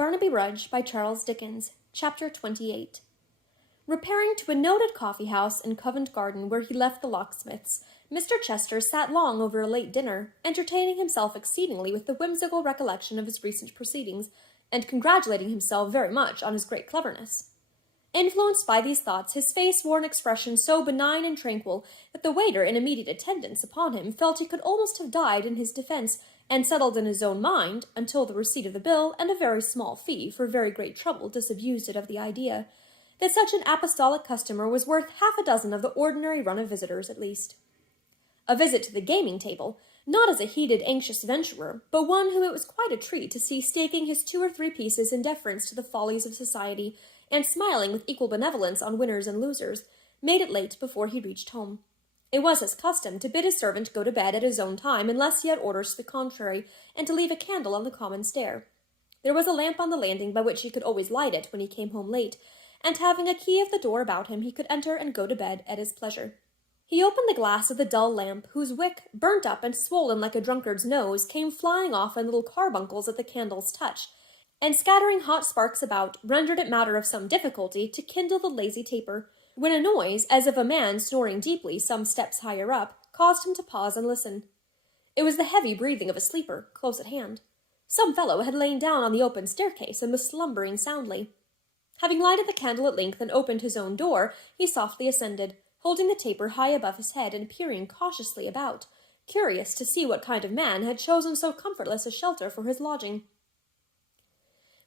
Barnaby Rudge by Charles Dickens, Chapter 28. Repairing to a noted coffee-house in Covent Garden where he left the locksmiths, Mr. Chester sat long over a late dinner, entertaining himself exceedingly with the whimsical recollection of his recent proceedings, and congratulating himself very much on his great cleverness. Influenced by these thoughts, his face wore an expression so benign and tranquil that the waiter in immediate attendance upon him felt he could almost have died in his defence, and settled in his own mind, until the receipt of the bill and a very small fee for very great trouble disabused it of the idea, that such an apostolic customer was worth half a dozen of the ordinary run of visitors at least. A visit to the gaming table, not as a heated, anxious venturer, but one whom it was quite a treat to see staking his 2 or 3 pieces in deference to the follies of society, and smiling with equal benevolence on winners and losers, made it late before he reached home. It was his custom to bid his servant go to bed at his own time unless he had orders to the contrary, and to leave a candle on the common stair. There was a lamp on the landing by which he could always light it when he came home late, and having a key of the door about him he could enter and go to bed at his pleasure. He opened the glass of the dull lamp, whose wick, burnt up and swollen like a drunkard's nose, came flying off in little carbuncles at the candle's touch, and scattering hot sparks about, rendered it matter of some difficulty to kindle the lazy taper, when a noise, as of a man snoring deeply some steps higher up, caused him to pause and listen. It was the heavy breathing of a sleeper, close at hand. Some fellow had lain down on the open staircase and was slumbering soundly. Having lighted the candle at length and opened his own door, he softly ascended, holding the taper high above his head and peering cautiously about, curious to see what kind of man had chosen so comfortless a shelter for his lodging.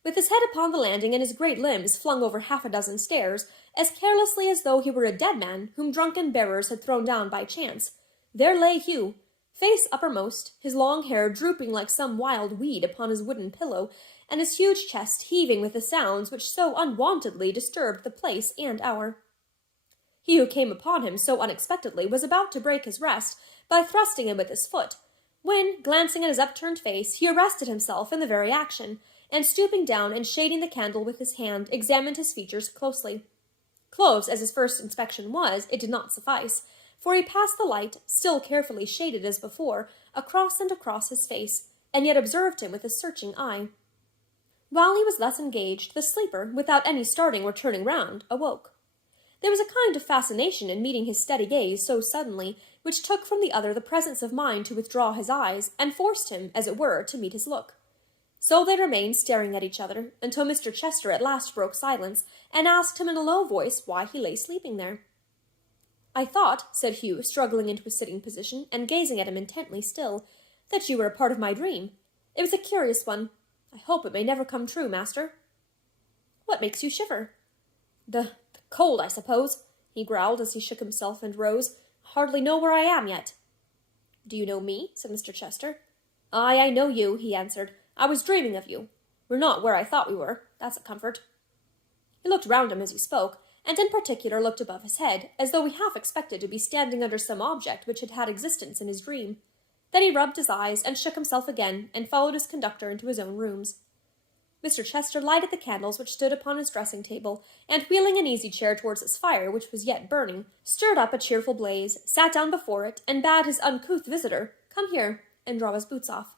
With his head upon the landing and his great limbs flung over half a dozen stairs, as carelessly as though he were a dead man whom drunken bearers had thrown down by chance, there lay Hugh, face uppermost, his long hair drooping like some wild weed upon his wooden pillow, and his huge chest heaving with the sounds which so unwontedly disturbed the place and hour. He who came upon him so unexpectedly was about to break his rest by thrusting him with his foot, when, glancing at his upturned face, he arrested himself in the very action, and stooping down and shading the candle with his hand, examined his features closely. Close as his first inspection was, it did not suffice, for he passed the light, still carefully shaded as before, across and across his face, and yet observed him with a searching eye. While he was thus engaged, the sleeper, without any starting or turning round, awoke. There was a kind of fascination in meeting his steady gaze so suddenly, which took from the other the presence of mind to withdraw his eyes, and forced him, as it were, to meet his look. So they remained staring at each other, until Mr. Chester at last broke silence, and asked him in a low voice why he lay sleeping there. "I thought," said Hugh, struggling into a sitting position, and gazing at him intently still, "that you were a part of my dream. It was a curious one. I hope it may never come true, master." "What makes you shiver?" The cold, I suppose," he growled as he shook himself and rose. "Hardly know where I am yet." "Do you know me?" said Mr. Chester. "Aye, I know you," he answered. "I was dreaming of you. We're not where I thought we were. That's a comfort." He looked round him as he spoke, and in particular looked above his head, as though he half expected to be standing under some object which had had existence in his dream. Then he rubbed his eyes, and shook himself again, and followed his conductor into his own rooms. Mr. Chester lighted the candles which stood upon his dressing-table, and wheeling an easy-chair towards his fire, which was yet burning, stirred up a cheerful blaze, sat down before it, and bade his uncouth visitor come here and draw his boots off.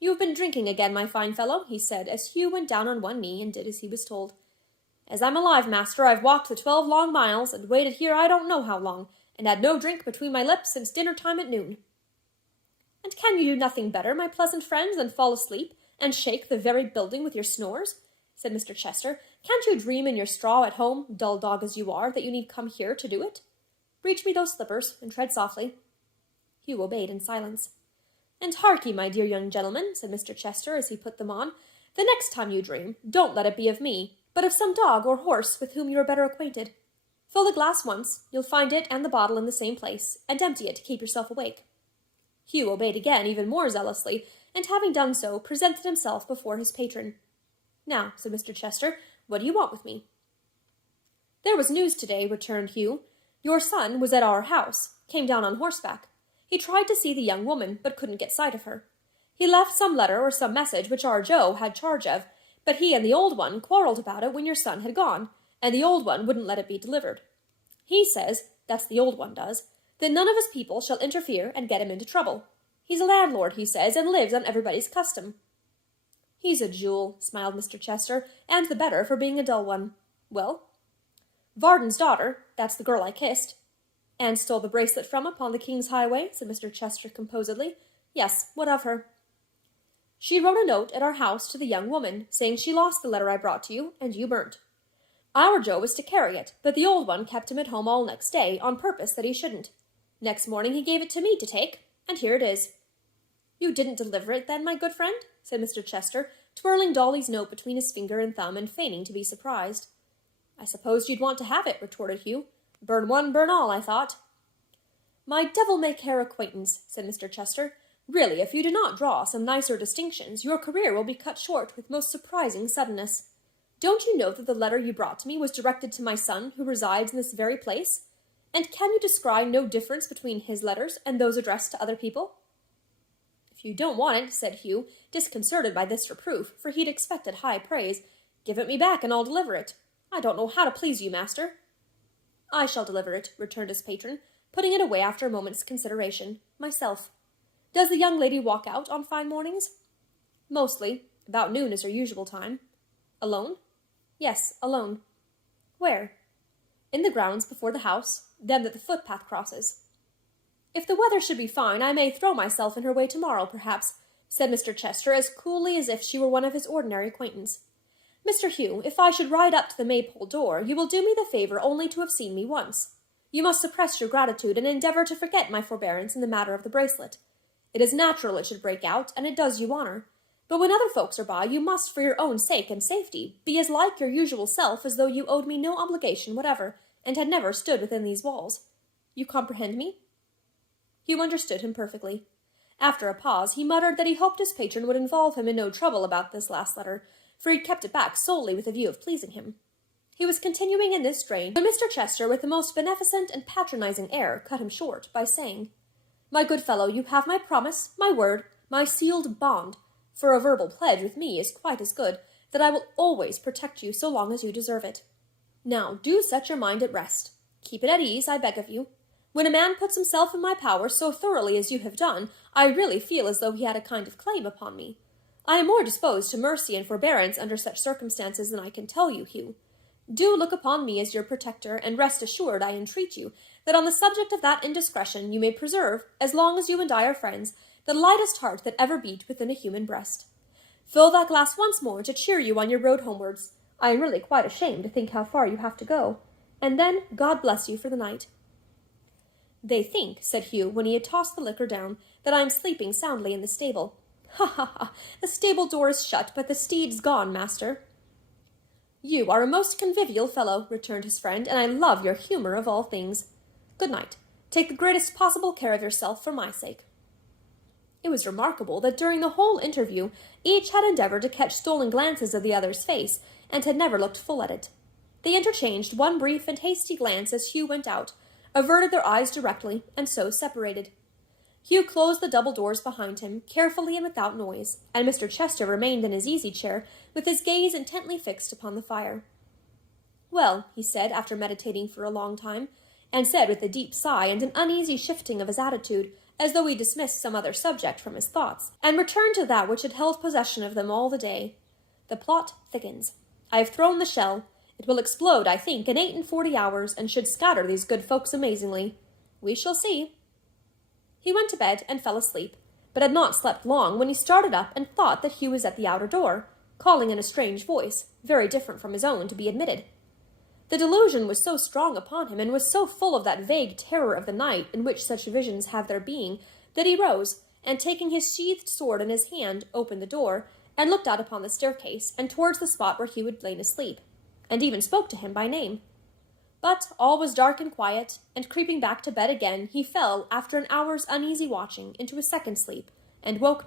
"You have been drinking again, my fine fellow," he said, as Hugh went down on one knee and did as he was told. "As I'm alive, master, I've walked the 12 long miles, and waited here I don't know how long, and had no drink between my lips since dinner-time at noon." "And can you do nothing better, my pleasant friends, than fall asleep, and shake the very building with your snores?" said Mr. Chester. "Can't you dream in your straw at home, dull dog as you are, that you need come here to do it? Reach me those slippers, and tread softly." Hugh obeyed in silence. "And harkye, my dear young gentleman," said Mr. Chester as he put them on, "the next time you dream, don't let it be of me, but of some dog or horse with whom you are better acquainted. Fill the glass once, you'll find it and the bottle in the same place, and empty it to keep yourself awake." Hugh obeyed again, even more zealously, and having done so, presented himself before his patron. "Now," said Mr. Chester, "what do you want with me?" "There was news today," returned Hugh. "Your son was at our house, came down on horseback. He tried to see the young woman, but couldn't get sight of her. He left some letter or some message which our Joe had charge of, but he and the old one quarrelled about it when your son had gone, and the old one wouldn't let it be delivered. He says, that's the old one does, that none of his people shall interfere and get him into trouble. He's a landlord, he says, and lives on everybody's custom." He's a jewel, smiled Mr. Chester, and the better for being a dull one. Well? Varden's daughter, that's the girl I kissed. And stole the bracelet from upon the King's highway, said Mr. Chester composedly. Yes, what of her? She wrote a note at our house to the young woman, saying she lost the letter I brought to you, and you burnt. Our Joe was to carry it, but the old one kept him at home all next day, on purpose that he shouldn't. Next morning he gave it to me to take, and here it is. You didn't deliver it, then, my good friend? Said Mr. Chester, twirling Dolly's note between his finger and thumb and feigning to be surprised. I supposed you'd want to have it, retorted Hugh. Burn one, burn all, I thought. My devil-may-care acquaintance, said Mr. Chester. Really, if you do not draw some nicer distinctions, your career will be cut short with most surprising suddenness. Don't you know that the letter you brought to me was directed to my son, who resides in this very place? And can you descry no difference between his letters and those addressed to other people? If you don't want it, said Hugh, disconcerted by this reproof, for he'd expected high praise, give it me back and I'll deliver it. I don't know how to please you, master. I shall deliver it, returned his patron, putting it away after a moment's consideration. Myself. Does the young lady walk out on fine mornings? Mostly. About noon is her usual time. Alone? Yes, alone. Where? In the grounds before the house, them that the footpath crosses. If the weather should be fine, I may throw myself in her way tomorrow, perhaps, said Mr. Chester, as coolly as if she were one of his ordinary acquaintance. Mr. Hugh, if I should ride up to the Maypole door, you will do me the favour only to have seen me once. You must suppress your gratitude and endeavour to forget my forbearance in the matter of the bracelet. It is natural it should break out, and it does you honour. But when other folks are by, you must, for your own sake and safety, be as like your usual self as though you owed me no obligation whatever, and had never stood within these walls. You comprehend me? Hugh understood him perfectly. After a pause, he muttered that he hoped his patron would involve him in no trouble about this last letter, for he'd kept it back solely with a view of pleasing him. He was continuing in this strain when Mr. Chester, with the most beneficent and patronizing air, cut him short by saying, My good fellow, you have my promise, my word, my sealed bond, for a verbal pledge with me is quite as good, that I will always protect you so long as you deserve it. Now, do set your mind at rest. Keep it at ease, I beg of you. When a man puts himself in my power so thoroughly as you have done, I really feel as though he had a kind of claim upon me. I am more disposed to mercy and forbearance under such circumstances than I can tell you, Hugh. Do look upon me as your protector, and rest assured, I entreat you, that on the subject of that indiscretion you may preserve, as long as you and I are friends, the lightest heart that ever beat within a human breast. Fill that glass once more to cheer you on your road homewards. I am really quite ashamed to think how far you have to go. And then God bless you for the night. They think, said Hugh, when he had tossed the liquor down, that I am sleeping soundly in the stable. Ha, ha, ha! The stable door is shut, but the steed's gone, master. You are a most convivial fellow, returned his friend, and I love your humour of all things. Good night. Take the greatest possible care of yourself for my sake. It was remarkable that during the whole interview each had endeavoured to catch stolen glances of the other's face, and had never looked full at it. They interchanged one brief and hasty glance as Hugh went out, averted their eyes directly, and so separated. Hugh closed the double doors behind him, carefully and without noise, and Mr. Chester remained in his easy-chair, with his gaze intently fixed upon the fire. Well, he said, after meditating for a long time, and said with a deep sigh and an uneasy shifting of his attitude, as though he dismissed some other subject from his thoughts, and returned to that which had held possession of them all the day. The plot thickens. I have thrown the shell. It will explode, I think, in 48 hours, and should scatter these good folks amazingly. We shall see. He went to bed and fell asleep, but had not slept long when he started up and thought that Hugh was at the outer door, calling in a strange voice, very different from his own, to be admitted. The delusion was so strong upon him, and was so full of that vague terror of the night in which such visions have their being, that he rose, and taking his sheathed sword in his hand, opened the door, and looked out upon the staircase, and towards the spot where Hugh had lain asleep, and even spoke to him by name. But all was dark and quiet, and creeping back to bed again, he fell, after an hour's uneasy watching, into a second sleep, and woke no